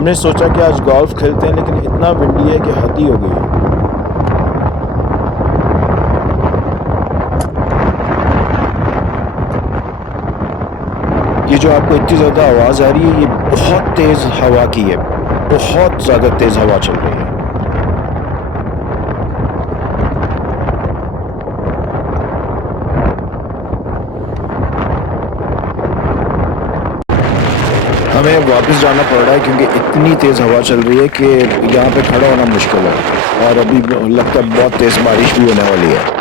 हमने सोचा कि आज गोल्फ खेलते हैं, लेकिन इतना विंडी है कि हद ही हो गई है। ये जो आपको इतनी ज़्यादा आवाज़ आ रही है, ये बहुत तेज़ हवा की है, बहुत ज़्यादा तेज़ हवा चल रही है। हमें वापस जाना पड़ रहा है क्योंकि इतनी तेज़ हवा चल रही है कि यहाँ पे खड़ा होना मुश्किल है, और अभी लगता है बहुत तेज़ बारिश भी होने वाली है।